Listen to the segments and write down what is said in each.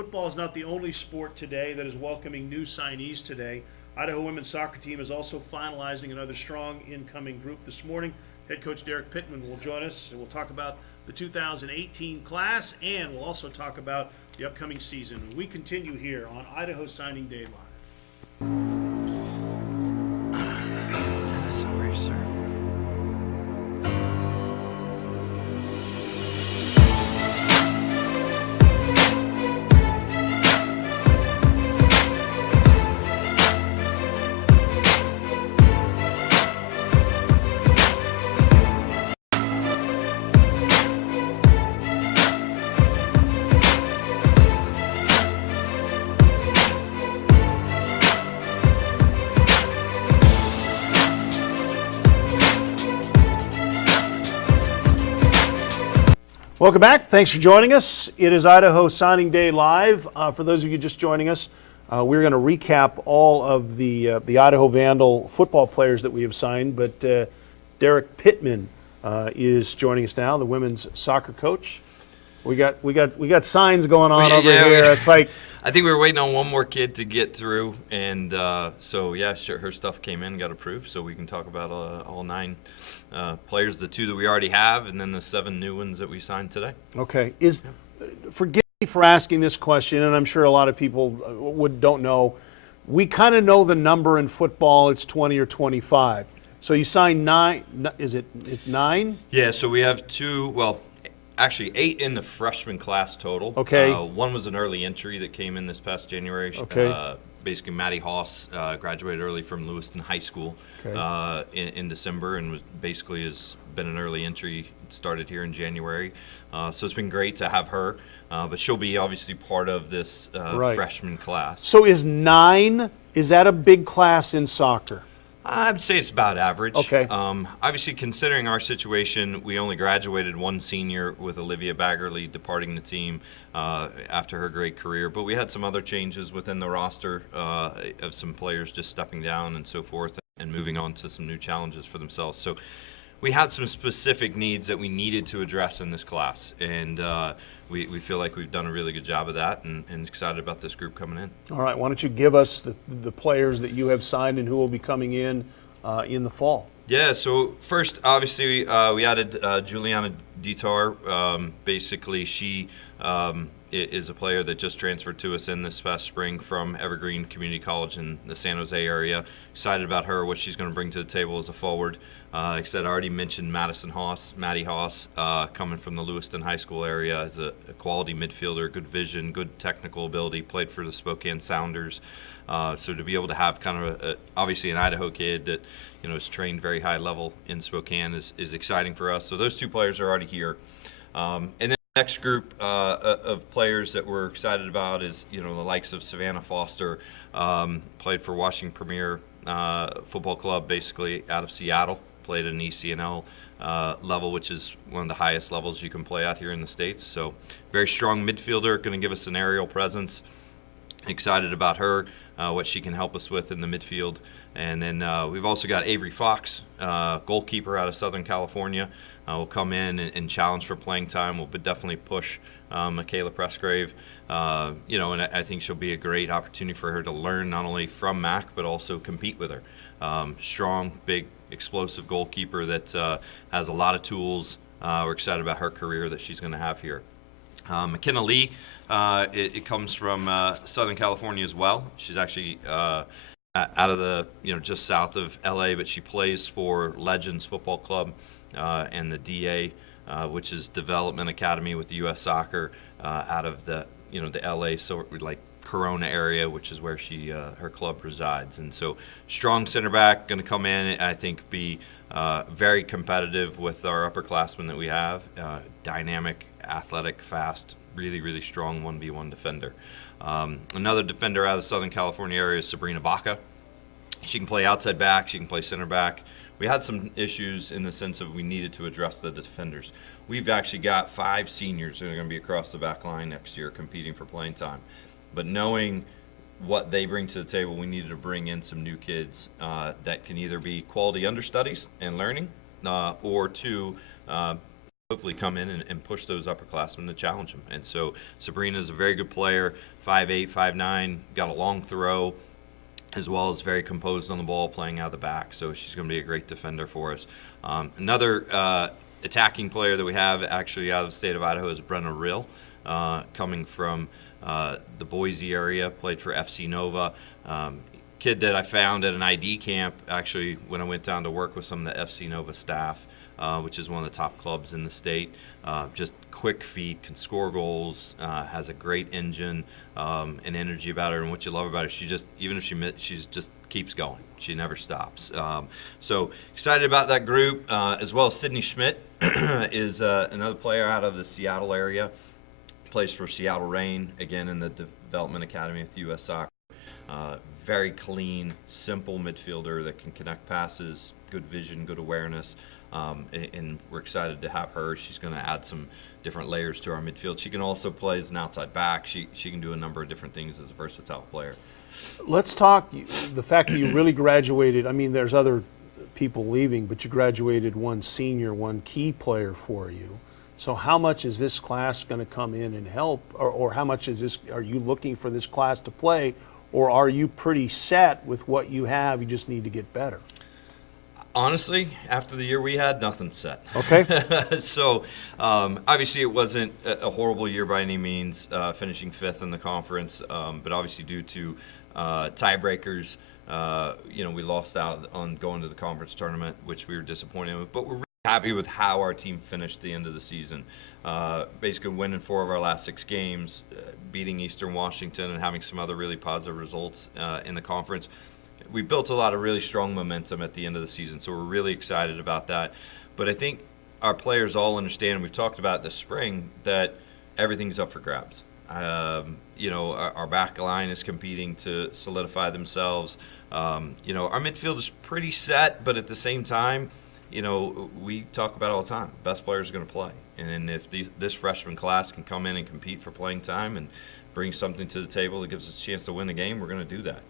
football is not the only sport today that is welcoming new signees today. Idaho women's soccer team is also finalizing another strong incoming group this morning. Head coach Derek Pittman will join us, and we'll talk about the 2018 class, and we'll also talk about the upcoming season. We continue here on Idaho Signing Day Live. Dennis, how are you, sir? Welcome back. Thanks for joining us. It is Idaho Signing Day Live. For those of you just joining us, we're going to recap all of the Idaho Vandal football players that we have signed. But Derek Pittman is joining us now, the women's soccer coach. We got signs going on over here. It's like I think we were waiting on one more kid to get through, and so yeah, sure, her stuff came in, got approved, so we can talk about all 9 players, the 2 that we already have, and then the 7 new ones that we signed today. Okay. Forgive me for asking this question, and I'm sure a lot of people don't know. We kind of know the number in football. It's 20 or 25. So you signed 9. Is it 9? Yeah. So we have 2. Well, actually 8 in the freshman class total. Okay. One was an early entry that came in this past January. Okay. Basically, Maddie Haas graduated early from Lewiston High School in December, and has been an early entry. Started here in January, so it's been great to have her. But she'll be obviously part of this freshman class. So is 9? Is that a big class in soccer? I'd say it's about average. Okay. Obviously, considering our situation, we only graduated 1 senior with Olivia Baggerly departing the team after her great career. But we had some other changes within the roster of some players just stepping down and so forth and moving on to some new challenges for themselves. So we had some specific needs that we needed to address in this class. And we feel like we've done a really good job of that, and excited about this group coming in. All right, why don't you give us the players that you have signed and who will be coming in the fall? Yeah, so first, obviously, we added Juliana Ditar. Basically, she is a player that just transferred to us in this past spring from Evergreen Community College in the San Jose area. Excited about her, what she's going to bring to the table as a forward. Like I said, I already mentioned Maddie Haas, coming from the Lewiston High School area as a quality midfielder, good vision, good technical ability, played for the Spokane Sounders. So to be able to have kind of obviously an Idaho kid that is trained very high level in Spokane is exciting for us. So those 2 players are already here. And then the next group of players that we're excited about is the likes of Savannah Foster, played for Washington Premier Football Club, basically out of Seattle. Played at an ECNL level, which is one of the highest levels you can play out here in the States. So very strong midfielder, going to give us an aerial presence. Excited about her, what she can help us with in the midfield. And then we've also got Avery Fox, goalkeeper out of Southern California. Will come in and challenge for playing time. We'll definitely push Michaela Pressgrave. And I think she'll be a great opportunity for her to learn not only from Mac, but also compete with her. Strong, big, explosive goalkeeper that has a lot of tools. We're excited about her career that she's going to have here. McKenna Lee, it comes from Southern California as well. She's actually out of the, just south of LA, but she plays for Legends Football Club and the DA, which is Development Academy with the U.S. Soccer, out of the, the LA, so like Corona area, which is where her club resides. And so strong center back, going to come in and I think be very competitive with our upperclassmen that we have. Dynamic, athletic, fast, really, really strong 1v1 defender. Another defender out of the Southern California area is Sabrina Baca. She can play outside back, she can play center back. We had some issues in the sense of we needed to address the defenders. We've actually got 5 seniors that are going to be across the back line next year competing for playing time. But knowing what they bring to the table, we needed to bring in some new kids that can either be quality understudies and learning, or 2, hopefully come in and push those upperclassmen to challenge them. And so Sabrina's a very good player, 5'8", 5'9", got a long throw, as well as very composed on the ball, playing out of the back. So she's going to be a great defender for us. Another attacking player that we have actually out of the state of Idaho is Brenna Rill, coming from the Boise area, played for FC Nova. Kid that I found at an ID camp, actually, when I went down to work with some of the FC Nova staff, which is one of the top clubs in the state. Just quick feet, can score goals, has a great engine and energy about her. And what you love about her, she just, even if she just keeps going. She never stops. So excited about that group, as well as Sydney Schmidt is another player out of the Seattle area. Plays for Seattle Reign, again in the Development Academy at the U.S. Soccer. Very clean, simple midfielder that can connect passes, good vision, good awareness, and we're excited to have her. She's going to add some different layers to our midfield. She can also play as an outside back. She can do a number of different things as a versatile player. Let's talk the fact that you really graduated. I mean, there's other people leaving, but you graduated one senior, one key player for you. So how much is this class going to come in and help, or how much are you looking for this class to play, or are you pretty set with what you have, you just need to get better? Honestly, after the year we had, nothing's set. Okay. So obviously it wasn't a horrible year by any means, finishing 5th in the conference, but obviously due to tiebreakers, we lost out on going to the conference tournament, which we were disappointed with, but we're really happy with how our team finished the end of the season. Basically winning 4 of our last 6 games, beating Eastern Washington, and having some other really positive results in the conference. We built a lot of really strong momentum at the end of the season, so we're really excited about that. But I think our players all understand, and we've talked about this spring, that everything's up for grabs. Our back line is competing to solidify themselves. Our midfield is pretty set, but at the same time, we talk about it all the time. Best players are going to play. And if this freshman class can come in and compete for playing time and bring something to the table that gives us a chance to win the game, we're going to do that.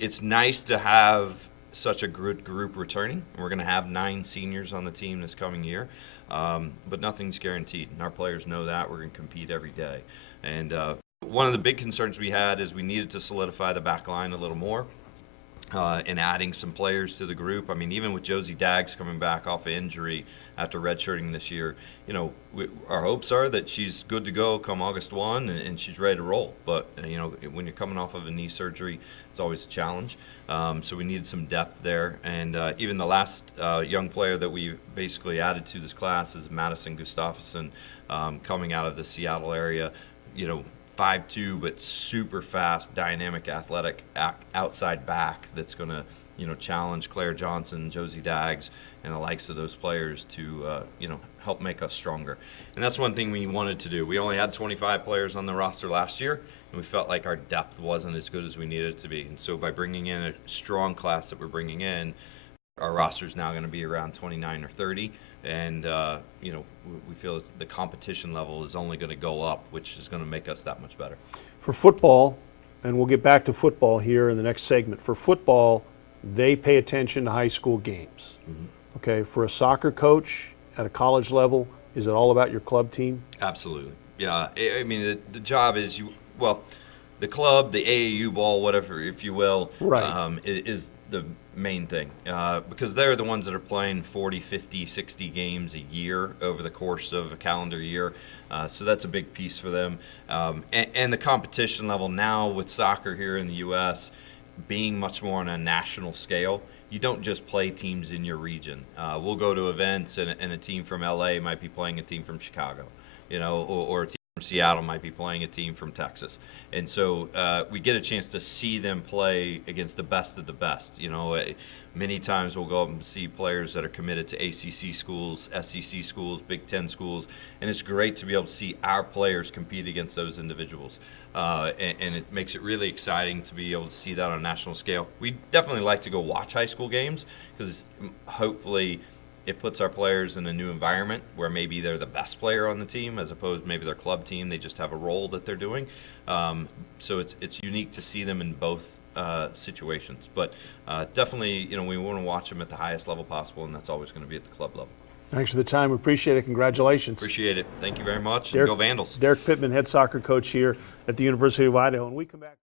It's nice to have such a good group returning. We're going to have 9 seniors on the team this coming year, but nothing's guaranteed. And our players know that. We're going to compete every day. And one of the big concerns we had is we needed to solidify the back line a little more. And adding some players to the group. I mean, even with Josie Daggs coming back off of injury after redshirting this year, our hopes are that she's good to go come August 1 and she's ready to roll. But, when you're coming off of a knee surgery, it's always a challenge. So we needed some depth there. And even the last young player that we basically added to this class is Madison Gustafsson, coming out of the Seattle area, 5'2", but super fast, dynamic, athletic outside back that's going to, challenge Claire Johnson, Josie Daggs, and the likes of those players to, help make us stronger. And that's one thing we wanted to do. We only had 25 players on the roster last year, and we felt like our depth wasn't as good as we needed it to be. And so by bringing in a strong class that we're bringing in, our roster is now going to be around 29 or 30. And, we feel the competition level is only going to go up, which is going to make us that much better. For football, and we'll get back to football here in the next segment, for football, they pay attention to high school games. Mm-hmm. Okay, for a soccer coach at a college level, is it all about your club team? Absolutely. Yeah, I mean, the job is, the club, the AAU ball, whatever, if you will, right. Is the main thing, because they're the ones that are playing 40, 50, 60 games a year over the course of a calendar year. So that's a big piece for them. And the competition level now with soccer here in the U.S. being much more on a national scale, you don't just play teams in your region. We'll go to events and a team from L.A. might be playing a team from Chicago, or a team from Seattle might be playing a team from Texas. And so we get a chance to see them play against the best of the best. Many times we'll go up and see players that are committed to ACC schools, SEC schools, Big Ten schools, and it's great to be able to see our players compete against those individuals. And it makes it really exciting to be able to see that on a national scale. We definitely like to go watch high school games because hopefully it puts our players in a new environment where maybe they're the best player on the team as opposed to maybe their club team. They just have a role that they're doing. So it's unique to see them in both situations. But definitely, we want to watch them at the highest level possible, and that's always going to be at the club level. Thanks for the time. We appreciate it. Congratulations. Appreciate it. Thank you very much. And Derek- go Vandals. Derek Pittman, head soccer coach here at the University of Idaho. And we come back.